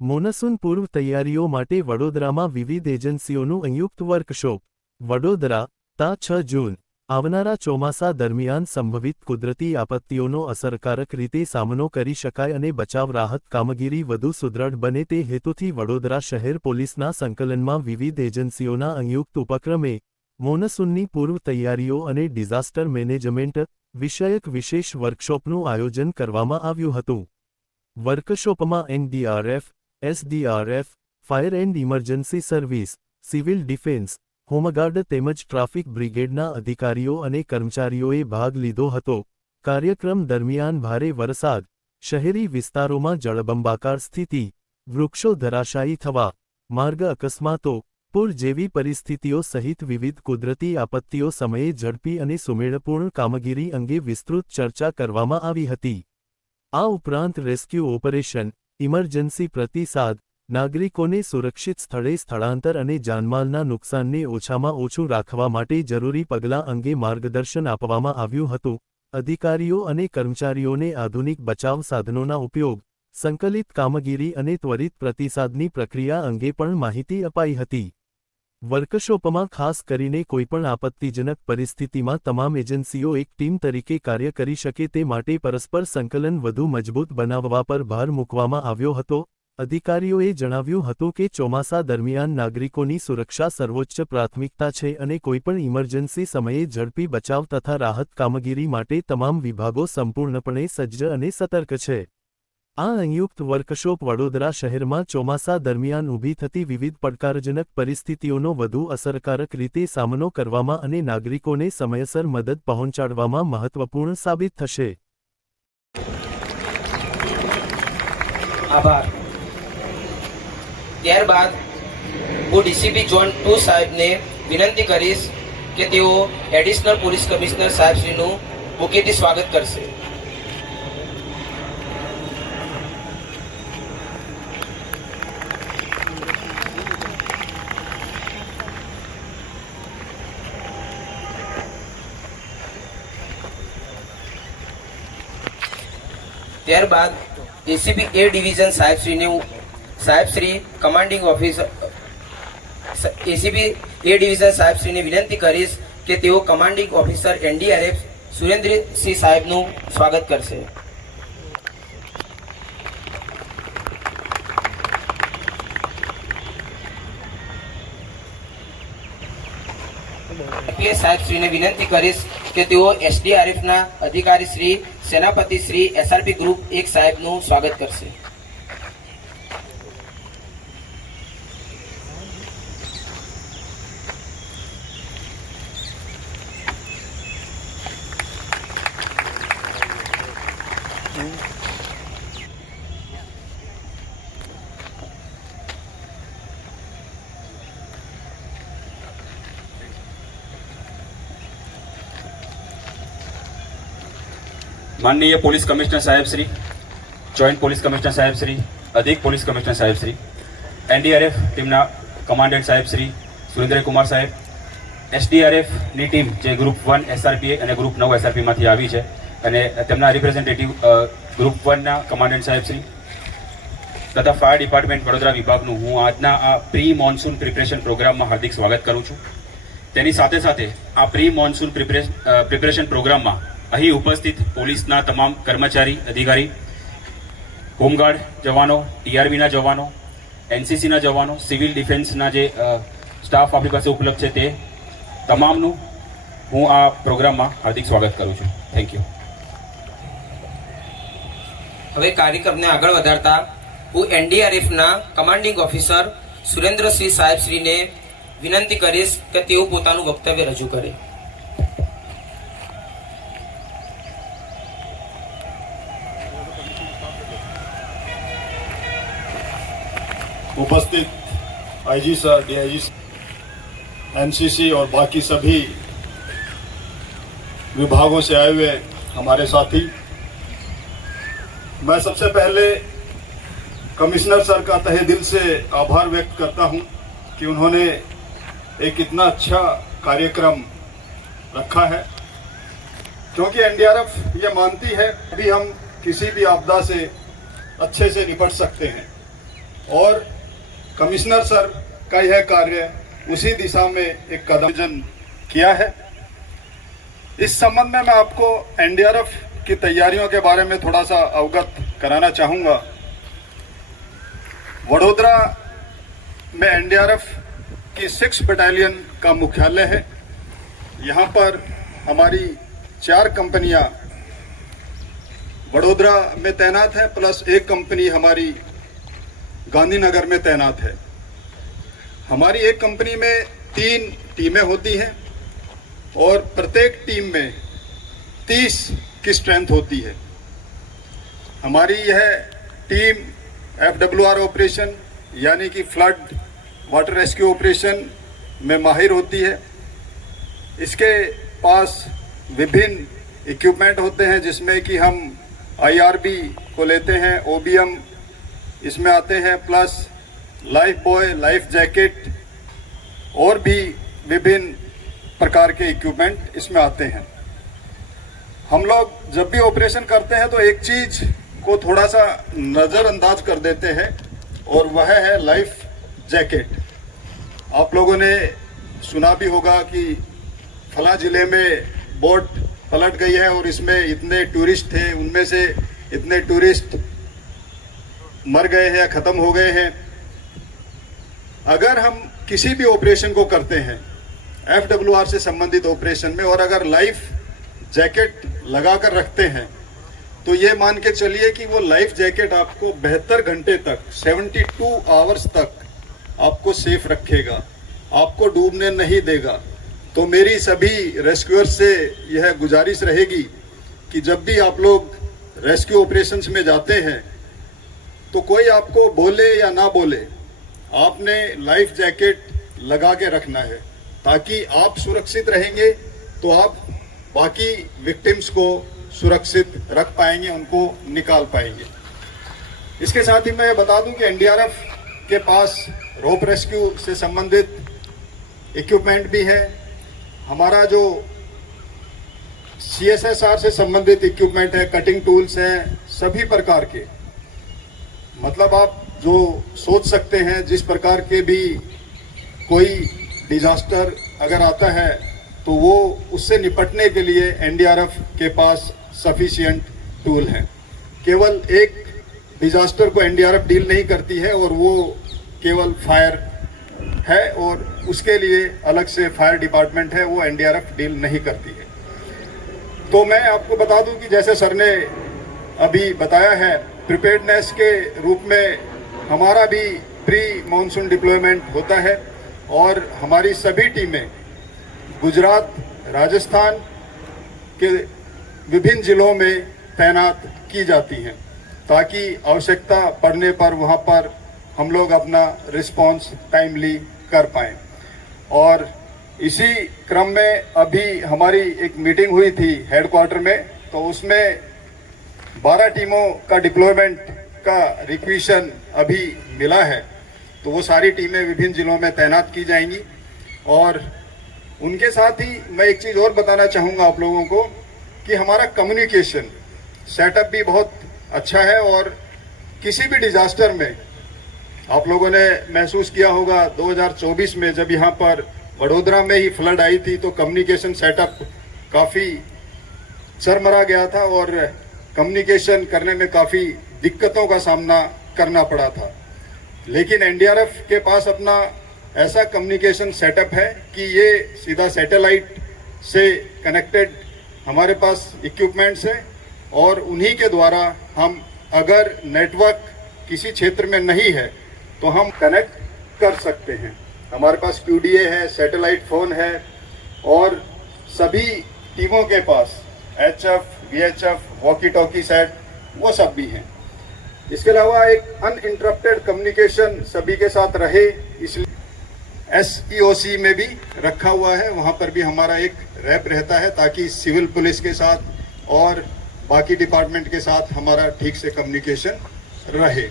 Monsoon પૂર્વ તૈયારીઓ માટે વડોદરામાં વિવિધ એજન્સીઓનું સંયુક્ત વર્કશોપ. વડોદરા, તા 6 જૂન. આવનારા ચોમાસા દરમિયાન સંભવિત કુદરતી આપત્તિઓનો અસરકારક રીતે સામનો કરી શકાય અને બચાવ રાહત કામગીરી વધુ સુદૃઢ બને તે હેતુથી વડોદરા શહેર પોલીસના સંકલનમાં વિવિધ એજન્સીઓના સંયુક્ત ઉપક્રમે મોનસૂનની પૂર્વ તૈયારીઓ અને ડિઝાસ્ટર મેનેજમેન્ટ વિષયક વિશેષ વર્કશોપનું આયોજન કરવામાં આવ્યું હતું. વર્કશોપમાં NDRF, SDRF, fire and emergency service, civil defence, home guard તેમજ ટ્રાફિક બ્રિગેડના અધિકારીઓ અને કર્મચારીઓએ ભાગ લીધો હતો. કાર્યક્રમ દરમિયાન ભારે વરસાદ, શહેરી વિસ્તારોમાં જળબંબાકાર સ્થિતિ, વૃક્ષો ધરાશાયી થવા, માર્ગ અકસ્માતો, પૂર જેવી પરિસ્થિતિઓ સહિત વિવિધ કુદરતી આપત્તિઓ સમયે ઝડપી અને સુમેળપૂર્ણ કામગીરી અંગે વિસ્તૃત ચર્ચા કરવામાં આવી હતી. આ ઉપરાંત રેસ્ક્યુ ઓપરેશન, ઇમરજન્સી પ્રતિસાદ, નાગરિકોને સુરક્ષિત સ્થળે સ્થળાંતર અને જાનમાલના નુકસાનને ઓછામાં ઓછું રાખવા માટે જરૂરી પગલાં અંગે માર્ગદર્શન આપવામાં આવ્યું હતું. અધિકારીઓ અને કર્મચારીઓને આધુનિક બચાવ સાધનોના ઉપયોગ, સંકલિત કામગીરી અને ત્વરિત પ્રતિસાદની પ્રક્રિયા અંગે પણ માહિતી અપાઈ હતી. વર્કશોપમાં ખાસ કરીને કોઈપણ આપત્તિજનક પરિસ્થિતિમાં તમામ એજન્સીઓ એક ટીમ તરીકે કાર્ય કરી શકે તે માટે પરસ્પર સંકલન વધુ મજબૂત બનાવવા પર ભાર મૂકવામાં આવ્યો હતો. અધિકારીઓએ જણાવ્યું હતું કે ચોમાસા દરમિયાન નાગરિકોની સુરક્ષા સર્વોચ્ચ પ્રાથમિકતા છે અને કોઈપણ ઇમરજન્સી સમયે ઝડપી બચાવ તથા રાહત કામગીરી માટે તમામ વિભાગો સંપૂર્ણપણે સજ્જ અને સતર્ક છે. આ સંયુક્ત વર્કશોપ વડોદરા શહેરમાં ચોમાસા દરમિયાન ઊભી થતી વિવિધ પડકારજનક પરિસ્થિતિઓનો વધુ અસરકારક રીતે સામનો કરવામાં અને નાગરિકોને સમયસર મદદ પહોંચાડવામાં મહત્વપૂર્ણ સાબિત થશે. આભાર. ત્યારબાદ હું ડીસીપી ઝોન 2 સાહેબને વિનંતી કરીશ કે તેઓ એડિશનલ પોલીસ કમિશનર સાહેબશ્રીનું બુકેથી સ્વાગત કરશે. ત્યારબાદ એસીપી એ ડિવિઝન સાહેબશ્રી commanding officer ACP A division સાહેબશ્રીને વિનંતી કરીશ કે તેઓ કમાન્ડિંગ ઓફિસર એનડીઆરએફ સુરેન્દ્રસિંહ સાહેબનું સ્વાગત કરશે. આઈપીએસ સાહેબશ્રીને વિનંતી કરીશ કે તેઓ એસડીઆરએફના અધિકારી શ્રી સેનાપતિ શ્રી એસઆરપી ગ્રુપ 1 સાહેબનું સ્વાગત કરશે. माननीय पुलिस कमिश्नर साहेब श्री, जॉइंट पुलिस कमिश्नर साहेब श्री, अधिक पुलिस कमिश्नर साहेब श्री, एनडीआरएफ टीमना कमांडेंट साहेब श्री सुरेंद्र कुमार साहेब, एसडीआरएफ ની ટીમ જે ગ્રુપ 1 એસઆરપી અને ગ્રુપ 9 એસઆરપી માંથી આવી છે અને તેમના રિપ્રેઝેન્ટેટિવ ગ્રુપ 1 ના કમાન્ડન્ટ સાહેબ શ્રી તથા ફાયર ડિપાર્ટમેન્ટ વડોદરા વિભાગનું હું આજના આ પ્રી મોન્સૂન પ્રિપરેશન પ્રોગ્રામમાં હાર્દિક સ્વાગત કરું છું. તેની સાથે સાથે આ પ્રી મોન્સૂન પ્રિપરેશન પ્રોગ્રામમાં અહીં ઉપસ્થિત પોલીસના તમામ કર્મચારી અધિકારી, હોમગાર્ડ જવાનો, ટીઆરબીના જવાનો, એનસીસીના જવાનો, સિવિલ ડિફેન્સના જે સ્ટાફ આપણી પાસે ઉપલબ્ધ છે તે તમામનું હું આ પ્રોગ્રામમાં હાર્દિક સ્વાગત કરું છું. Thank you. હવે કાર્યક્રમને આગળ વધારતા હું એનડીઆરએફના કમાન્ડિંગ ઓફિસર સુરેન્દ્રસિંહ સાહેબશ્રીને વિનંતી કરીશ કે તેઓ પોતાનું વક્તવ્ય રજૂ કરે. उपस्थित आईजी सर, डीआईजी, एनसीसी और बाकी सभी विभागों से आए हुए हमारे साथी, मैं सबसे पहले कमिश्नर सर का तहे दिल से आभार व्यक्त करता हूं कि उन्होंने एक इतना अच्छा कार्यक्रम रखा है, क्योंकि एनडीआरएफ ये मानती है कि हम किसी भी आपदा से अच्छे से निपट सकते हैं, और कमिश्नर सर का यह कार्य उसी दिशा में एक कदम किया है। इस संबंध में मैं आपको एनडीआरएफ की तैयारियों के बारे में थोड़ा सा अवगत कराना चाहूँगा। वडोदरा में एनडीआरएफ की 6 बटालियन का मुख्यालय है। यहाँ पर हमारी 4 कंपनियाँ वडोदरा में तैनात है, प्लस 1 कंपनी हमारी गांधीनगर में तैनात है। हमारी एक कंपनी में 3 टीमें होती हैं और प्रत्येक टीम में 30 की स्ट्रेंथ होती है। हमारी यह टीम FWR ऑपरेशन यानी कि फ्लड वाटर रेस्क्यू ऑपरेशन में माहिर होती है। इसके पास विभिन्न इक्विपमेंट होते हैं जिसमें कि हम IRB को लेते हैं, OBM इसमें आते हैं, plus life boy, life jacket और भी विभिन्न प्रकार के इक्विपमेंट इसमें आते हैं। हम लोग जब भी ऑपरेशन करते हैं तो एक चीज को थोड़ा सा नज़रअंदाज कर देते हैं और वह है लाइफ जैकेट। आप लोगों ने सुना भी होगा कि फला जिले में बोट पलट गई है और इसमें इतने टूरिस्ट थे, उनमें से इतने टूरिस्ट मर गए हैं या ख़त्म हो गए हैं। अगर हम किसी भी ऑपरेशन को करते हैं FWR से संबंधित ऑपरेशन में और अगर लाइफ जैकेट लगाकर रखते हैं तो ये मान के चलिए कि वो लाइफ जैकेट आपको 72 घंटे तक 72 आवर्स तक आपको सेफ रखेगा, आपको डूबने नहीं देगा। तो मेरी सभी रेस्क्यूअर्स से यह गुजारिश रहेगी कि जब भी आप लोग रेस्क्यू ऑपरेशंस में जाते हैं तो कोई आपको बोले या ना बोले, आपने लाइफ जैकेट लगा के रखना है ताकि आप सुरक्षित रहेंगे तो आप बाकी विक्टिम्स को सुरक्षित रख पाएंगे, उनको निकाल पाएंगे। इसके साथ ही मैं बता दूं कि एनडीआरएफ के पास रोप रेस्क्यू से संबंधित इक्विपमेंट भी है। हमारा जो CSSR से संबंधित इक्विपमेंट है, कटिंग टूल्स हैं सभी प्रकार के, मतलब आप जो सोच सकते हैं जिस प्रकार के भी कोई डिजास्टर अगर आता है तो वो उससे निपटने के लिए एनडीआरएफ के पास सफिशिएंट टूल हैं। केवल एक डिजास्टर को एनडीआरएफ डील नहीं करती है और वो केवल फायर है और उसके लिए अलग से फायर डिपार्टमेंट है, वो एनडीआरएफ डील नहीं करती है। तो मैं आपको बता दूं कि जैसे सर ने अभी बताया है, प्रिपेयर्डनेस के रूप में हमारा भी प्री मॉनसून डिप्लॉयमेंट होता है और हमारी सभी टीमें गुजरात, राजस्थान के विभिन्न जिलों में तैनात की जाती हैं ताकि आवश्यकता पड़ने पर वहां पर हम लोग अपना रिस्पांस टाइमली कर पाएं। और इसी क्रम में अभी हमारी एक मीटिंग हुई थी हेडक्वार्टर में, तो उसमें 12 टीमों का डिप्लॉयमेंट का रिक्वेशन अभी मिला है। तो वो सारी टीमें विभिन्न जिलों में तैनात की जाएंगी। और उनके साथ ही मैं एक चीज़ और बताना चाहूँगा आप लोगों को कि हमारा कम्युनिकेशन सेटअप भी बहुत अच्छा है और किसी भी डिजास्टर में आप लोगों ने महसूस किया होगा 2024 में जब यहाँ पर वडोदरा में ही फ्लड आई थी तो कम्युनिकेशन सेटअप काफ़ी चरमरा गया था और कम्युनिकेशन करने में काफ़ी दिक्कतों का सामना करना पड़ा था। लेकिन एनडीआरएफ के पास अपना ऐसा कम्युनिकेशन सेटअप है कि ये सीधा सैटेलाइट से कनेक्टेड हमारे पास इक्विपमेंट्स हैं और उन्हीं के द्वारा हम अगर नेटवर्क किसी क्षेत्र में नहीं है तो हम कनेक्ट कर सकते हैं। हमारे पास QDA है, सैटेलाइट फ़ोन है और सभी टीमों के पास HF, VHF, walkie talkie set वो सब भी हैं। इसके अलावा एक अनइंटरप्टेड कम्युनिकेशन सभी के साथ रहे इसलिए SEOC में भी रखा हुआ है, वहाँ पर भी हमारा एक रैप रहता है ताकि सिविल पुलिस के साथ और बाकी डिपार्टमेंट के साथ हमारा ठीक से कम्युनिकेशन रहे।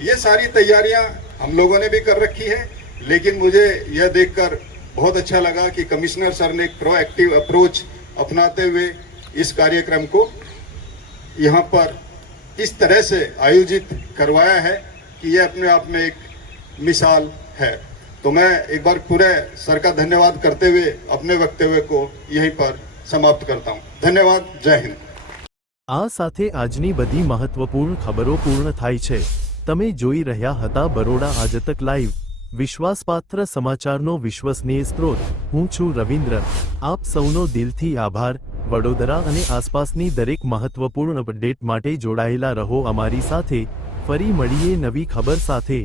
ये सारी तैयारियां हम लोगों ने भी कर रखी है, लेकिन मुझे यह देखकर बहुत अच्छा लगा कि कमिश्नर सर ने एक प्रोएक्टिव अप्रोच अपनाते हुए इस कार्यक्रम को यहाँ पर इस तरह से आयोजित करवाया है कि ये अपने आप में एक मिसाल है। तो मैं एक बार पूरे सर का धन्यवाद करते हुए अपने वक्तव्य को यहीं पर समाप्त करता हूँ। धन्यवाद। जय हिंद। આ સાથે આજની બધી મહત્વપૂર્ણ ખબરો પૂર્ણ થાય છે। તમે જોઈ રહ્યા હતા બરોડા આજતક લાઈવ, વિશ્વાસપાત્ર સમાચારનો વિશ્વસનીય સ્ત્રોત। હું છું રવિન્દ્ર। આપ સૌનો દિલથી આભાર। વડોદરા અને આસપાસની દરેક મહત્વપૂર્ણ અપડેટ માટે જોડાયેલા રહો અમારી સાથે। ફરી મળીએ નવી ખબર સાથે।